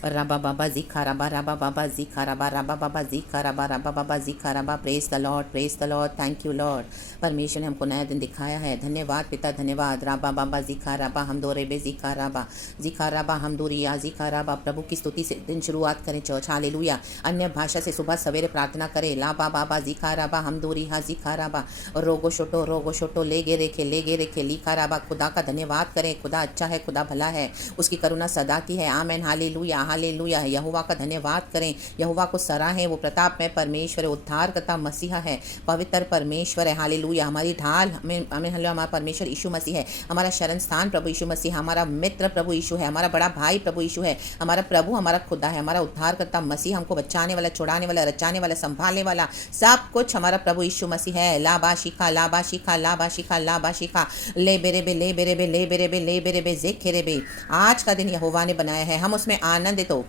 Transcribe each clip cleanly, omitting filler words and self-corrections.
Rabba Baba Zikaraba, Rabba Baba Zikaraba, Rabba Baba Zikaraba, Rabba Baba Zikaraba. Praise the Lord, praise the Lord. Thank you Lord. परमेश्वर ने हमको नया दिन दिखाया है। धन्यवाद पिता, धन्यवाद। राबा बाबा जिखाराबा हम दो रेबे जिखाराबा हम दूरिया जिखाराबा। प्रभु की स्तुति से दिन शुरुआत करें चर्च। हालेलुया। अन्य भाषा से सुबह सवेरे प्रार्थना करें। लाबा बाबा जिखाराबा हम दूरी हा जिखाराबा। रोगो शोटो लेगे रेखे लिखाराबा। खुदा का धन्यवाद करें। खुदा अच्छा है, खुदा भला है, उसकी करुणा सदा की है। आमेन। Hallelujah, hallelujah. यहोवा का धन्यवाद करें, यहोवा को सराहें। वो प्रताप में परमेश्वर है, उद्धार करता मसीहा है, पवित्र परमेश्वर है। हालेलुया। हमारी ढाल हमें हमें हमारा परमेश्वर यीशु मसीह है। हमारा शरण स्थान प्रभु यीशु मसीह, हमारा मित्र प्रभु यीशु है, हमारा बड़ा भाई प्रभु यीशु है, हमारा प्रभु हमारा खुदा है, हमारा उद्धार करता मसीह, हमको बचाने वाला, छुड़ाने वाला, रचाने वाला, संभालने वाला, सब कुछ हमारा प्रभु यीशु मसीह है। लाबा शिखा लाबा शिखा लाबा शिखा लाबा शिखा ले बेरे बे जेखेरे बे। आज का दिन यहोवा ने बनाया है, हम उसमें आनंदित हो।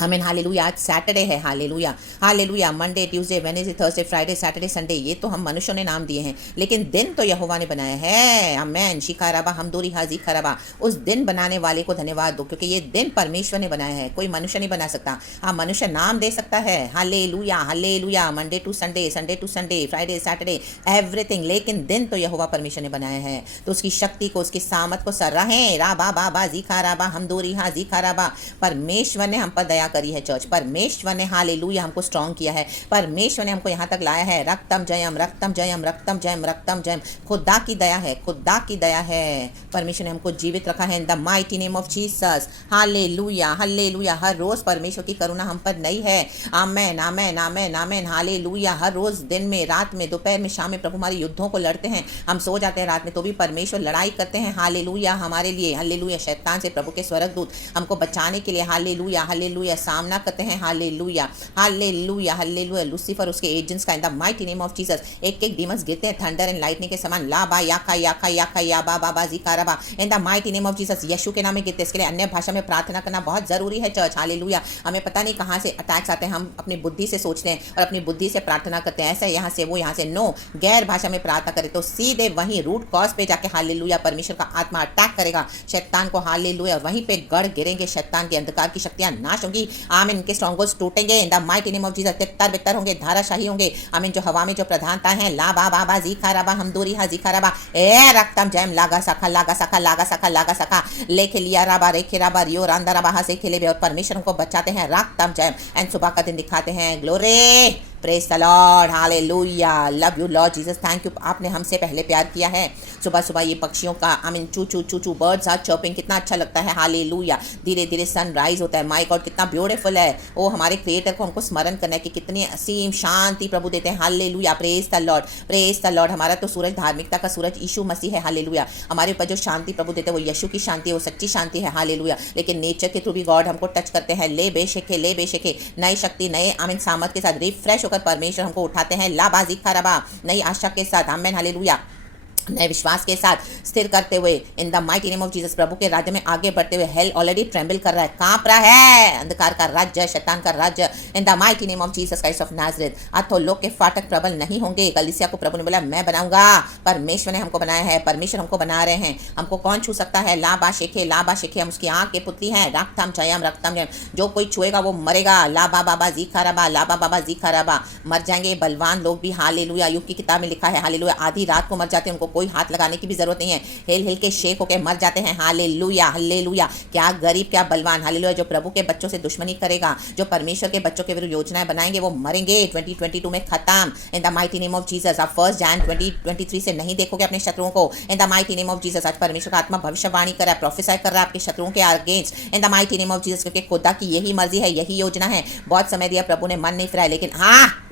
आमीन। हालेलुया। आज सैटरडे है। Hallelujah, hallelujah. Monday, Tuesday, Wednesday, Thursday, Friday, Saturday, Sunday, ये तो हम मनुष्यों ने नाम दिए हैं, लेकिन दिन तो यहोवा ने बनाया है। आमीन। शिकाराबा हमदूरी हाजी खराबा। उस दिन बनाने वाले को धन्यवाद दो, क्योंकि ये दिन परमेश्वर ने बनाया है, कोई मनुष्य नहीं बना सकता। हाँ, मनुष्य नाम दे सकता है। Hallelujah, hallelujah. Monday to Sunday, Sunday to Sunday, Friday, Saturday, everything, लेकिन दिन तो यहोवा परमेश्वर ने बनाया है। तो उसकी शक्ति को, उसकी सामत को सराहें। राबा बाबा जिखाराबा हमदूरी हाजी खराबा। परमेश्वर ने हम पर दया करी है चर्च। परमेश्वर ने हालेलुया हमको स्ट्रॉन्ग किया है। परमेश्वर ने हमको यहाँ तक लाया है। रक्तम जयम, रक्तम जयम, रक्तम जयम, रक्तम जयम। खुदा की दया है, खुदा की दया है। परमेश्वर ने हमको जीवित रखा है in the mighty name of Jesus. Hallelujah, hallelujah. हर रोज परमेश्वर की करुणा हम पर नई है। आमेन, आमेन, आमेन, आमेन। हालेलुया। हर रोज दिन में, रात में, दोपहर में, शाम में प्रभु हमारे युद्धों को लड़ते हैं। हम सो जाते हैं रात में तो भी परमेश्वर लड़ाई करते हैं। हालेलुया हमारे लिए। हालेलुया। शैतान से प्रभु के स्वर्गदूत हमको बचाने के लिए हालेलुया, हालेलुया सामना करते हैं। Hallelujah, hallelujah, hallelujah. लूसीफर, उसके एजेंट्स का इन the mighty name of Jesus एक एक डीमंस गिरते हैं थंडर एंड लाइटनिंग के समान। ला बा याका याका याका या बा बा जिकारबा in the mighty name of Jesus. यीशु के नाम में गिरते हैं। इसके लिए अन्य भाषा में प्रार्थना करना बहुत जरूरी है चर्च। हालेलुया। हमें पता नहीं कहां से अटैक्स आते हैं, हम अपनी बुद्धि से सोचते हैं और अपनी बुद्धि से प्रार्थना करते हैं, ऐसा यहाँ से वो यहाँ से। नो, गैर भाषा में प्रार्थना करें तो सीधे वहीं रूट कॉज पे जाके हालेलुया परमेश्वर का आत्मा अटैक करेगा शैतान को। हालेलुया। वहीं पे गढ़ गिरेंगे, शैतान के अंधकार की शक्तियां नाश होंगी। आमीन। इनके स्ट्रॉन्गहोल्ड्स टूटेंगे in the mighty name of Jesus. तितर बितर होंगे, धाराशाही होंगे। आमीन। जो हवा में जो प्रधानता है, ला बा बा जिखाराबा हमदूरी हा जिखाराबा ए रक्तम जयम लागा सखा लागा सखा लागा सखा लागा सखा लेके लिया राबा रेखे राबा रियो रांदा राबा हा से खेले। और परमेश्वर हमको बचाते हैं। रक्तम जयम एंड सुबह का दिन दिखाते हैं। Glory, praise the Lord, hallelujah. Love you Lord Jesus, thank you, आपने हमसे पहले प्यार किया है। सुबह सुबह ये पक्षियों का आमीन चू चू चू चू, बर्ड्स आर चर्पिंग, कितना अच्छा लगता है। हालेलुया। धीरे धीरे सनराइज होता है। माय गॉड कितना ब्यूटीफुल है। वो हमारे क्रिएटर को हमको स्मरण करना है कि कितनी असीम शांति प्रभु देते हैं। Hallelujah, praise the Lord, praise the Lord. हमारा तो सूरज, धार्मिकता का सूरज यीशु मसीह है। हालेलुया। हमारे ऊपर जो शांति प्रभु देते हैं वो यीशु की शांति है, वो सच्ची शांति है। हालेलुया। लेकिन नेचर के थ्रू भी गॉड हमको टच करते हैं। ले बेशके नई शक्ति, नए आमीन सामर्थ के साथ रिफ्रेश होकर परमेश्वर हमको उठाते हैं। लाबाजी खराबा, नई आशा के साथ, आमेन, हालेलुया, नए विश्वास के साथ स्थिर करते हुए in the mighty name of Jesus. प्रभु के राज्य में आगे बढ़ते हुए हेल ऑलरेडी ट्रेम्बल कर रहा है, कांप रहा है। अंधकार का राज्य, शैतान का राज्य इन the mighty name of Jesus Christ of Nazareth. अथो लोग के फाटक प्रबल नहीं होंगे। कलीसिया को प्रभु ने बोला मैं बनाऊंगा। परमेश्वर ने हमको बनाया है, परमेश्वर हमको बना रहे हैं। हमको कौन छू सकता है? लाबा शेखे, हम उसकी आंख के पुतली हैं। रक्तम जयम, रक्तम जयम। जो कोई छुएगा वो मरेगा। लाबा बाबा जीखाराबा, लाबा बाबा जीखाराबा। मर जाएंगे बलवान लोग भी। हालेलुया। यूब की किताब में लिखा है। हालेलुया। आधी रात को मर जाते हैं, उनको कोई हाथ लगाने की भी जरूरत नहीं है। हिल हिल के शेक होके मर जाते हैं। Hallelujah, hallelujah. क्या गरीब, क्या बलवान। हालेलुया। जो प्रभु के बच्चों से दुश्मनी करेगा, जो परमेश्वर के बच्चों के विरुद्ध योजनाएं बनाएंगे, वो मरेंगे। 2022 में खत्म इन the mighty name of Jesus. आप 1 जनवरी 2023 से नहीं देखोगे अपने शत्रुओं को इन the mighty name of Jesus. आज परमेश्वर का आत्मा भविष्यवाणी कर रहा है, प्रोफेसाई कर रहा है आपके शत्रुओं के against in the mighty name of Jesus, क्योंकि खुदा की यही मर्जी है, यही योजना है। बहुत समय दिया प्रभु ने, मन नहीं फिराया, लेकिन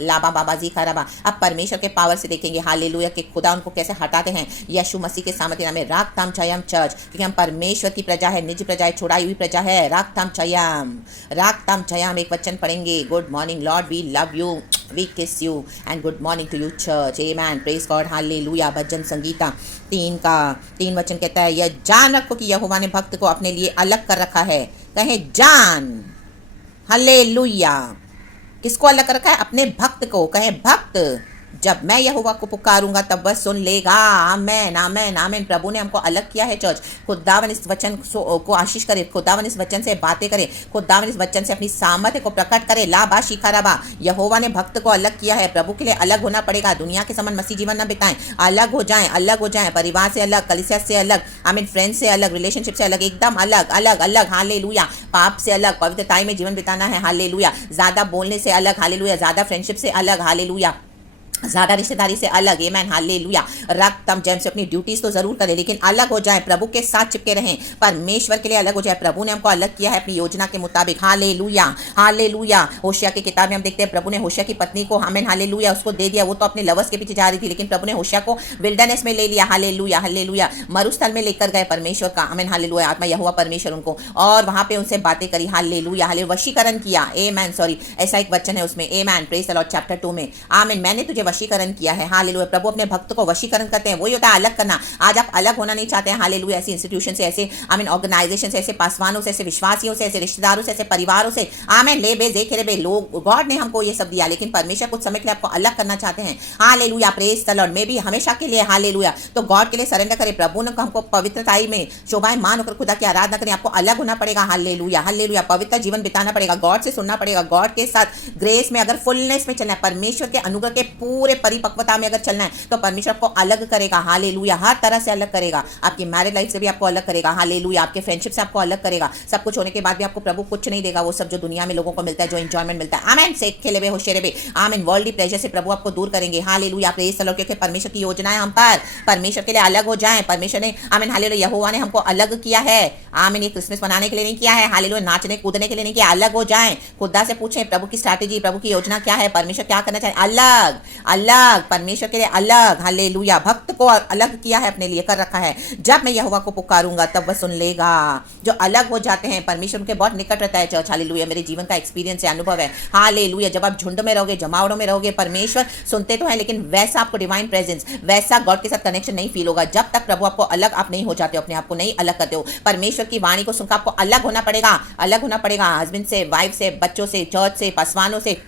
लाबा बाबा जी खराबा। अब परमेश्वर के पावर से देखेंगे हालेलुया कि खुदा उनको कैसे हटाते हैं। यीशु मसीह के सामर्थ्य नाम में रागताम चयम चर्च, क्योंकि हम परमेश्वर की प्रजा है, निज प्रजा है, छुड़ाई हुई प्रजा है। रागताम चयम, रागताम चयम। एक वचन पढ़ेंगे। Good morning Lord, we love you, we kiss you and good morning to you church. Amen, praise God, hallelujah. भजन संगीता 3 वचन कहता है, यह जान रखो कि यहोवा ने भक्त को अपने लिए अलग कर रखा है। कहे जान, हालेलुया। किसको अलग कर रखा है? अपने भक्त को। कहे भक्त जब मैं यहोवा को पुकारूंगा तब वह सुन लेगा। आमेन आमेन आमेन। प्रभु ने हमको अलग किया है चर्च। खुदावन इस वचन को आशीष करे, खुदावन इस वचन से बातें करे, खुदावन इस वचन से अपनी सामर्थ्य को प्रकट करे। लाबा शिखाराबा, यहोवा ने भक्त को अलग किया है। प्रभु के लिए अलग होना पड़ेगा। दुनिया के समान मसीह जीवन न बिताएं, अलग हो जाएं, अलग हो जाएं। परिवार से अलग, कलीसिया से अलग, आमीन, फ्रेंड से अलग, रिलेशनशिप से अलग, एकदम अलग अलग अलग। हालेलुया। पाप से अलग, पवित्रता में जीवन बिताना है। हालेलुया। ज्यादा बोलने से अलग, हालेलुया। ज्यादा फ्रेंडशिप से अलग, हालेलुया। ज्यादा रिश्तेदारी से अलग, आमेन, हालेलुया। रक्तम जैम से अपनी ड्यूटीज तो जरूर करें, लेकिन अलग हो जाए, प्रभु के साथ चिपके रहें, परमेश्वर के लिए अलग हो जाए। प्रभु ने हमको अलग किया है अपनी योजना के मुताबिक। Hallelujah hallelujah. होशिया की किताब में हम देखते हैं प्रभु ने होशिया की पत्नी को, आमेन, हालेलुया, उसको दे दिया। वो तो अपने लवर्स के पीछे जा रही थी, लेकिन प्रभु ने होशिया को विल्डरनेस में ले लिया। Hallelujah hallelujah. मरुस्थल में लेकर गए परमेश्वर का, आमेन, हालेलुया। आत्मा यहोवा परमेश्वर उनको, और वहां पे उनसे बातें करी। Hallelujah hallelujah. वशीकरण किया। आमेन, सॉरी, ऐसा एक वचन है उसमें। आमेन, प्रेज द लॉर्ड, चैप्टर 2 में। आमेन, मैंने तुझे वशीकरण किया है। हालेलुया। प्रभु अपने भक्त को वशीकरण करते हैं, वही होता है अलग करना। आज आप अलग होना नहीं चाहते हैं, हालेलुया, ऐसी इंस्टीट्यूशन से, ऐसे आमीन ऑर्गेनाइजेशन से, ऐसे पासवानों से, ऐसे विश्वासियों से, ऐसे रिश्तेदारों से, ऐसे परिवारों से, आमीन, ले बे देखे बे लोग, गॉड ने हमको ये सब दिया, लेकिन परमेश्वर कुछ समय के लिए आपको अलग करना चाहते हैं। Hallelujah, praise the Lord. मे भी हमेशा के लिए, हालेलुया। तो गॉड के लिए सरेंडर करें। प्रभु ने हमको पवित्रताई में शोभायमान होकर खुदा की आराधना करें। आपको अलग होना पड़ेगा। Hallelujah hallelujah. पवित्र जीवन बिताना पड़ेगा, गॉड से सुनना पड़ेगा, गॉड के साथ ग्रेस में, अगर फुलनेस में चलना है, परमेश्वर के अनुग्रह के पूरे परिपक्वता में अगर चलना है, तो परमेश्वर आपको अलग करेगा। हालेलुया। हर तरह से अलग करेगा। आपकी मैरिड लाइफ से भी आपको अलग करेगा। हालेलुया। आपके फ्रेंडशिप से आपको अलग करेगा। सब कुछ होने के बाद भी आपको प्रभु कुछ नहीं देगा, वो सब जो दुनिया में लोगों को मिलता है, जो एंजॉयमेंट मिलता है। आमीन। से खेले बे होशियारे बे, आमीन, वर्ल्डली प्लेजर से प्रभु आपको दूर करेंगे। Hallelujah, praise the Lord. क्योंकि परमेश्वर की योजना है हम पर, परमेश्वर के लिए अलग हो जाएं। परमेश्वर ने, आमीन, हालेलुया, यहोवा ने हमको अलग किया है। आमीन। ये क्रिसमस मनाने के लिए नहीं किया है, हालेलुया, नाचने कूदने के लिए नहीं किया। अलग हो जाएं। खुदा से पूछें प्रभु की स्ट्रैटेजी, प्रभु की योजना क्या है, परमेश्वर क्या करना चाहिए। अलग अलग, परमेश्वर के लिए अलग। हालेलुया। भक्त को अलग किया है, अपने लिए कर रखा है। जब मैं यहोवा को पुकारूंगा तब वह सुन लेगा। जो अलग हो जाते हैं, परमेश्वर उनके बहुत निकट रहता है चर्च। हालेलुया। मेरे जीवन का एक्सपीरियंस है, अनुभव है। हालेलुया। जब आप झुंड में रहोगे, जमावड़ों में रहोगे, परमेश्वर सुनते तो है, लेकिन वैसा आपको डिवाइन प्रेजेंस, वैसा गॉड के साथ कनेक्शन नहीं फील होगा जब तक प्रभु आपको अलग आप नहीं हो जाते हो, अपने आप को नहीं अलग करते हो। परमेश्वर की वाणी को सुनकर आपको अलग होना पड़ेगा। अलग होना पड़ेगा हस्बैंड से, वाइफ से, बच्चों से, चर्च से, पासवानों से,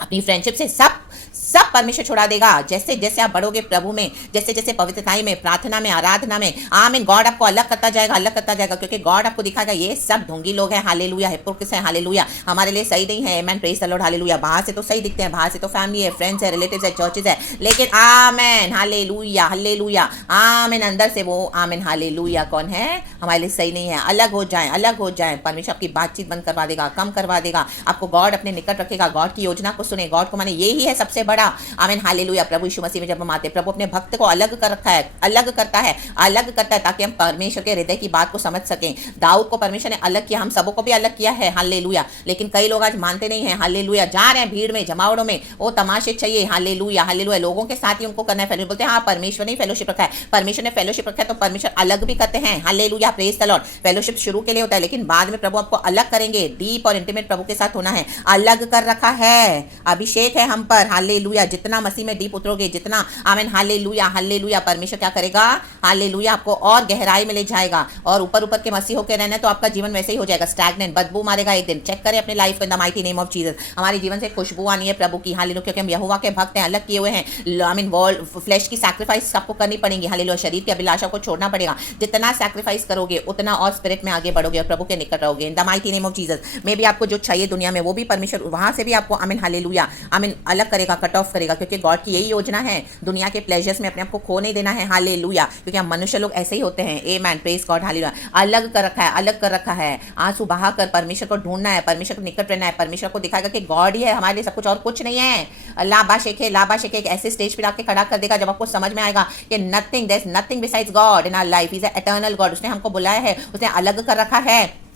अपनी फ्रेंडशिप से। सब सब परमेश्वर छुड़ा देगा। जैसे जैसे आप बढ़ोगे प्रभु में, जैसे जैसे पवित्रताई में, प्रार्थना में, आराधना में, आमीन, गॉड आपको अलग करता जाएगा, अलग करता जाएगा। क्योंकि गॉड आपको दिखाएगा ये सब ढोंगी लोग हैं, हालेलुया, हिपोक्रिट्स हैं, हालेलुया, हमारे लिए सही नहीं है। आमीन, प्रेज द लॉर्ड, हालेलुया। बाहर से तो सही दिखते हैं, बाहर से तो फैमिली है, फ्रेंड्स है, रिलेटिव्स है, चर्चेज है, लेकिन आमीन, हालेलुया हालेलुया, आमीन, अंदर से वो, आमीन, हालेलुया, कौन है, हमारे लिए सही नहीं है। अलग हो जाएं, अलग हो जाएं। परमेश्वर आपकी बातचीत बंद करवा देगा, कम करवा देगा। आपको गॉड अपने निकट रखेगा। गॉड की योजना को सुने, गॉड को माने, यही है सबसे बड़ा। आमीन, हालेलुया। प्रभु यीशु मसीह में जब हम आते, प्रभु अपने भक्त को अलग कर रखा है, अलग करता है, अलग करता है, ताकि हम परमेश्वर के हृदय की बात को समझ सकें। दाऊद को परमेश्वर ने अलग किया, हम सबों को भी अलग किया है, हालेलुया। लेकिन कई लोग आज मानते नहीं है, हालेलुया, जा रहे हैं भीड़ में, जमावड़ों में, वो तमाशे चाहिए, हालेलुया हालेलुया, लोगों के साथ ही उनको करना है। फेलोशिप बोलते हैं, हाँ, परमेश्वर ने फेलोशिप रखा है, परमेश्वर ने फेलोशिप रखा है, तो परमेश्वर अलग भी करते हैं। Hallelujah, praise the Lord. Fellowship शुरू के लिए होता है, लेकिन बाद में प्रभु आपको अलग करेंगे। डीप और इंटीमेट प्रभु के साथ होना है, अलग कर रखा है। अभिषेक है हम पर, हालेलुया। जितना मसीह में डीप उतरोगे, जितना, आमीन, हालेलुया हालेलुया, परमेश्वर क्या करेगा, हालेलुया, आपको और गहराई में ले जाएगा। और ऊपर ऊपर के मसीह होकर रहना, तो आपका जीवन वैसे ही हो जाएगा, स्टैग्नेंट, बदबू मारेगा एक दिन। चेक करें अपने लाइफ को, इन the mighty name of Jesus. हमारे जीवन से खुशबू आनी है प्रभु की, हालेलुया, क्योंकि हम यहोवा के भक्त हैं, अलग किए हुए हैं। आमीन, वर्ल्ड फ्लैश की सैक्रिफाइस आपको करनी पड़ेगी, हालेलुया, शरीर की अभिलाषा को छोड़ना पड़ेगा। जितना सैक्रिफाइस करोगे, उतना और स्पिरिट में आगे बढ़ोगे और प्रभु के निकट रहोगे, इन the mighty name of Jesus. में भी आपको जो चाहिए दुनिया में, वो भी परमेश्वर वहां से भी आपको, आमीन, हालेलुया, आमीन, अलग करेगा, कट ऑफ करेगा। क्योंकि गॉड की यही योजना है, दुनिया के प्लेजर्स में अपने आप को खो नहीं देना है, हालेलुया। क्योंकि हम मनुष्य लोग ऐसे ही होते हैं। आमीन, प्रेज गॉड, हालेलुया। अलग कर रखा है, अलग कर रखा है। आंसू बहाकर परमेश्वर को ढूंढना है, परमेश्वर को निकट रहना है। परमेश्वर को दिखाएगा कि गॉड ही है हमारे लिए सब कुछ, और कुछ नहीं है। लाबा शेखे एक ऐसे स्टेज पर आके खड़ा कर देगा जब आपको समझ में आएगा कि nothing, there is nothing besides God in our life. Is a eternal God. उसने हमको बुलाया है, उसने अलग कर रखा है,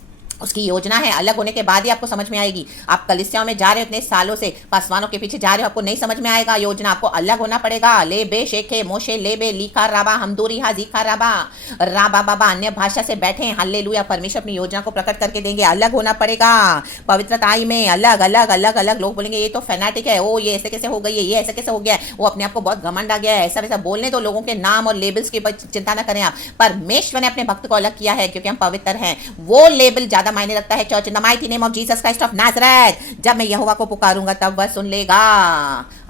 उसकी योजना है। अलग होने के बाद ही आपको समझ में आएगी। आप कलीसियाओं में जा रहे हो इतने सालों से, पासवानों के पीछे जा रहे हो, आपको नहीं समझ में आएगा योजना। आपको अलग होना पड़ेगा। ले बे शेखे मोशे ले बे लिखा राबा हमदूरी हा जीखा राबा राबा बाबा, अन्य भाषा से बैठे हैं, हालेलुया। परमेश्वर अपनी योजना को प्रकट करके देंगे। अलग होना पड़ेगा पवित्रताई में, अलग अलग अलग अलग। लोग बोलेंगे ये तो फैनाटिक है, ओ ये ऐसे कैसे हो गई है, ये ऐसे कैसे हो गया है, वो अपने आप को बहुत घमंड आ गया है, ऐसा वैसा बोलने दो। लोगों के नाम और लेबल्स की चिंता न करें आप। परमेश्वर ने अपने भक्त को अलग किया है, क्योंकि हम पवित्र हैं। वो लेबल ज्यादा ज्यादा मायने रखता है church. In the mighty name of Jesus Christ of Nazareth, जब मैं यहोवा को पुकारूंगा तब वह सुन लेगा।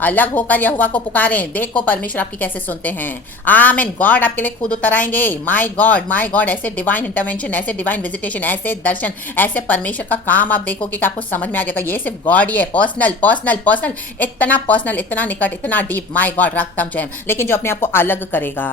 अलग होकर यहोवा को पुकारें, देखो परमेश्वर आपकी कैसे सुनते हैं। आमीन। गॉड आपके लिए खुद उतर आएंगे। माय गॉड, ऐसे डिवाइन इंटरवेंशन, ऐसे डिवाइन विजिटेशन, ऐसे दर्शन, ऐसे परमेश्वर का काम आप देखोगे कि आपको समझ में आ जाएगा ये सिर्फ गॉड ही है। पर्सनल पर्सनल पर्सनल, इतना पर्सनल, इतना निकट, इतना डीप। माय गॉड, रखतम जयम। लेकिन जो अपने आप को अलग करेगा,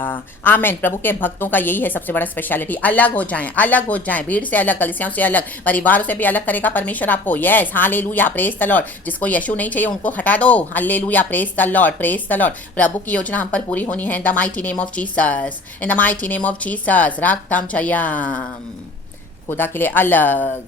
आमीन। प्रभु के भक्तों का यही है सबसे बड़ा स्पेशलिटी, अलग हो जाएं, अलग हो जाएं, भीड़ से अलग, कलीसियाओं से अलग, परिवारों से भी अलग करेगा परमेश्वर आपको। Yes, hallelujah, praise the Lord. जिसको यीशु नहीं चाहिए उनको हटा दो। Hallelujah, praise the Lord, praise the Lord. प्रभु की योजना हम पर पूरी होनी है। In the mighty name of Jesus, in the mighty name of Jesus, रखतम जयम। खुदा के लिए अलग,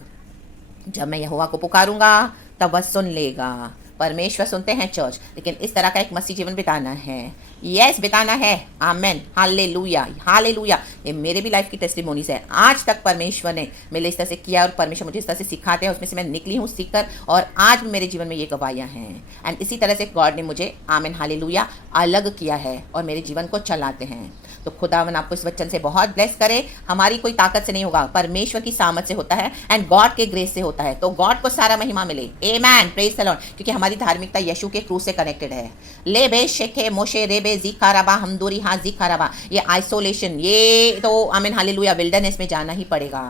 जब मैं यहोवा को पुकारूंगा तब वह सुन लेगा। परमेश्वर सुनते हैं चर्च, लेकिन इस तरह का एक मसीह जीवन बिताना है। यस, बिताना है। आमेन, हालेलुया, हालेलुया। ये मेरे भी लाइफ की टेस्टिमोनीज है। आज तक परमेश्वर ने मेरे इस तरह से किया और परमेश्वर मुझे इस तरह से सिखाते हैं, उसमें से मैं निकली हूँ सीखकर, और आज भी मेरे जीवन में ये गवाहियाँ हैं। एंड इसी तरह से गॉड ने मुझे, आमेन, हालेलुया, अलग किया है और मेरे जीवन को चलाते हैं। तो खुदावन आपको इस वचन से बहुत ब्लेस करे। हमारी कोई ताकत से नहीं होगा, परमेश्वर की सामर्थ से होता है एंड गॉड के ग्रेस से होता है। तो गॉड को सारा महिमा मिले। आमेन, प्रेज द लॉर्ड। क्योंकि हमारी धार्मिकता यीशु के क्रूस से कनेक्टेड है। ले बे शेखे मोशे रेबे जीखाराबा हमदूरी हा जीखाराबा, ये आइसोलेशन, ये तो आमीन, हालेलुया, विल्डरनेस में जाना ही पड़ेगा।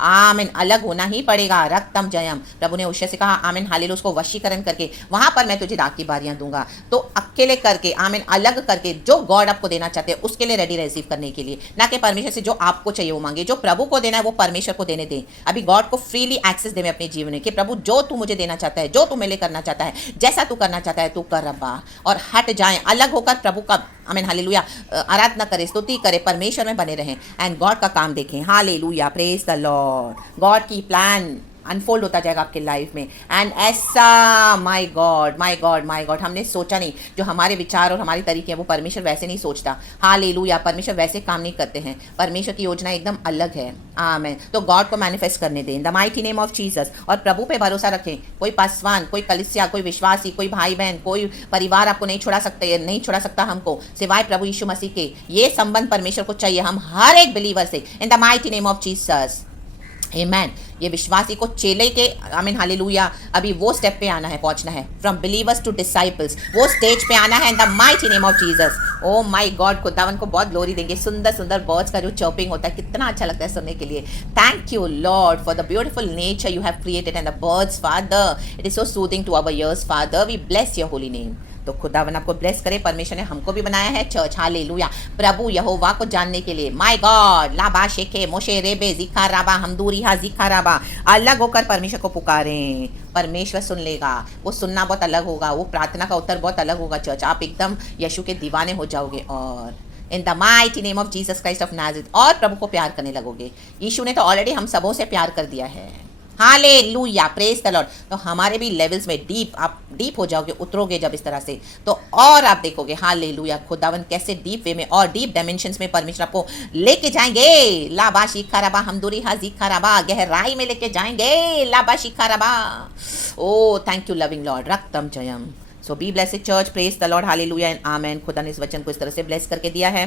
आमीन, अलग होना ही पड़ेगा। रक्तम जयम। प्रभु ने उसे से कहा, आमीन, हालेलुया, उसको वशीकरण करके वहां पर मैं तुझे राख की बारियां दूंगा। तो अकेले करके, आमीन, अलग करके, जो गॉड आपको देना चाहते हैं उसके लिए रेडी रिसीव करने के लिए, ना कि परमेश्वर से जो आपको चाहिए वो मांगे। जो प्रभु को देना है वो परमेश्वर को देने दें। अभी गॉड को फ्रीली एक्सेस दे मैं अपने जीवन में, कि प्रभु जो तू मुझे देना चाहता है, जो तू मेरे लिए करना चाहता है, जैसा तू करना चाहता है तू कर रब्बा। और हट जाएं, अलग होकर प्रभु का, आमीन, हालेलुया, आराधना करें, स्तुति करें, परमेश्वर में बने रहें एंड गॉड का काम देखें। Hallelujah, praise the Lord. God की प्लान अनफोल्ड होता जाएगा आपके लाइफ में। एंड ऐसा, my God, my God, my God, हमने सोचा नहीं। जो हमारे विचार और हमारे तरीके हैं वो परमेश्वर वैसे नहीं सोचता। हालेलुया, परमेश्वर वैसे काम नहीं करते हैं। परमेश्वर की योजना एकदम अलग है। आमीन। तो गॉड को मैनिफेस्ट करने दें, इन the mighty name of Jesus. और प्रभु पे भरोसा रखें। कोई पासवान, कोई कलिसिया, कोई विश्वासी, कोई भाई बहन, कोई परिवार आपको नहीं छुड़ा सकते, नहीं छुड़ा सकता हमको सिवाय प्रभु यीशु मसीह के। ये संबंध परमेश्वर को चाहिए हम हर एक बिलीवर से, in the mighty name of Jesus. Amen. ये विश्वासी को चेले के, आमीन, हालेलुया, अभी वो स्टेप पे आना है, पहुंचना है। फ्रॉम बिलीवर्स टू डिसाइपल्स, वो स्टेज पे आना है in the mighty name of Jesus. Oh my God, खुदावन को बहुत ग्लोरी देंगे। सुंदर सुंदर बर्ड्स का जो चर्पिंग होता है कितना अच्छा लगता है सुनने के लिए। Thank you Lord for the beautiful nature you have created and the birds father, it is so soothing to our ears father, we bless your holy name. तो खुदावन आपको ब्लेस करे। परमेश्वर ने हमको भी बनाया है चर्च, हालेलुया, प्रभु यहोवा को जानने के लिए। माय गॉड, लाबा शेखे मोशे रेबे जीखाराबा हमदूरी हा जीखाराबा, अलग होकर परमेश्वर को पुकारें, परमेश्वर सुन लेगा। वो सुनना बहुत अलग होगा, वो प्रार्थना का उत्तर बहुत अलग होगा चर्च। आप एकदम यीशु के दीवाने हो जाओगे और इन the mighty name of Jesus Christ of Nazareth, और प्रभु को प्यार करने लगोगे। यीशु ने तो ऑलरेडी हम सबों से प्यार कर दिया है। Hallelujah, praise the Lord. तो हमारे भी लेवल्स में डीप, आप डीप हो जाओगे, उतरोगे जब इस तरह से, तो और आप देखोगे हालेलुया खुदावन कैसे डीप वे में और डीप डायमेंशंस में परमेश्वर आपको लेके जाएंगे। लाबा शिखाराबा हमदूरी हाजी खाराबा, गहराई में लेके जाएंगे। लाबा शिखाराबा, oh thank you loving Lord, रक्तम जयम। So be blessed church, praise the Lord, hallelujah and amen. खुदा ने इस वचन को इस तरह से ब्लेस करके दिया है।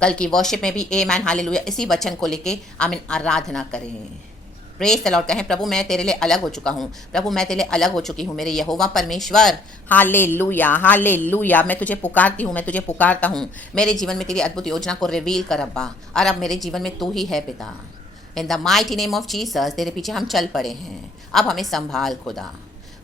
कल की वर्शिप में भी आमेन, हालेलुया, इसी वचन को लेके आमेन आराधना करें। प्रेज द लॉर्ड, कहें प्रभु मैं तेरे लिए अलग हो चुका हूँ, प्रभु मैं तेरे लिए अलग हो चुकी हूँ, मेरे यहोवा परमेश्वर। हालेलुया, हालेलुया, मैं तुझे पुकारती हूँ, मैं तुझे पुकारता हूँ। मेरे जीवन में तेरी अद्भुत योजना को रिवील कर अब्बा, और अब मेरे जीवन में तू ही है पिता। इन the mighty name of Jesus, तेरे पीछे हम चल पड़े हैं। अब हमें संभाल खुदा,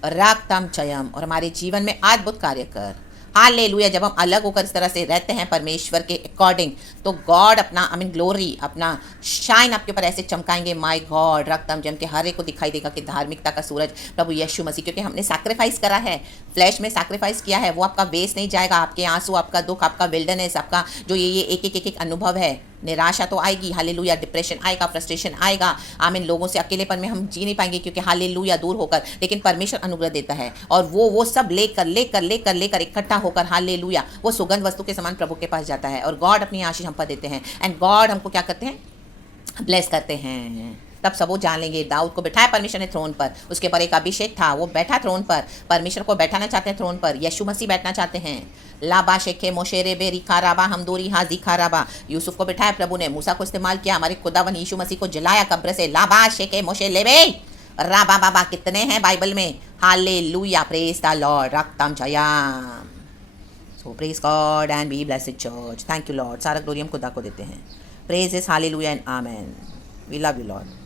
रागतम चयम, और हमारे जीवन में अद्भुत कार्य कर। हालेलुया, जब हम अलग होकर इस तरह से रहते हैं परमेश्वर के अकॉर्डिंग, तो गॉड अपना आमीन ग्लोरी, अपना शाइन आपके ऊपर ऐसे चमकाएंगे। माय गॉड, रक्तम जम के हर एक को दिखाई देगा कि धार्मिकता का सूरज प्रभु यीशु मसीह, क्योंकि हमने सैक्रिफाइस करा है, फ्लैश में सैक्रिफाइस किया है, वो आपका वेस्ट नहीं जाएगा। आपके आंसू, आपका दुख, आपका विल्डरनेस, आपका जो ये एक अनुभव है, निराशा तो आएगी, हालेलुया, डिप्रेशन आएगा, फ्रस्ट्रेशन आएगा, आमीन, लोगों से अकेलेपन में हम जी नहीं पाएंगे क्योंकि हालेलुया दूर होकर, लेकिन परमेश्वर अनुग्रह देता है, और वो सब लेकर लेकर लेकर लेकर इकट्ठा होकर हालेलुया वो सुगंध वस्तु के समान प्रभु के पास जाता है, और गॉड अपनी आशीष हम पर देते हैं, एंड गॉड हमको क्या करते हैं, ब्लेस करते हैं। तब सब वो जान लेंगे दाऊद को बिठाया परमेश्वर ने थ्रोन पर, उसके पर एक अभिषेक था, वो बैठा थ्रोन पर, परमेश्वर को बैठाना चाहते हैं थ्रोन पर, यीशु मसीह बैठना चाहते हैं। लाबा शेखे मोशेरे बे रिखाराबा हमदोरी हाजी खाराबा, यूसुफ को बिठाया प्रभु ने, मूसा को इस्तेमाल किया, हमारे खुदावन यीशु मसीह को जलाया कब्र से। लाबा शेखे मोशे लेबे राबा बाबा कितने हैं बाइबल में, हालेलुया, प्रेज द लॉर्ड, रक्तम जयाम। So praise God and be blessed church, thank you Lord, सारा ग्लोरी हम खुदा को देते हैं। Praise is hallelujah and amen, we love you Lord.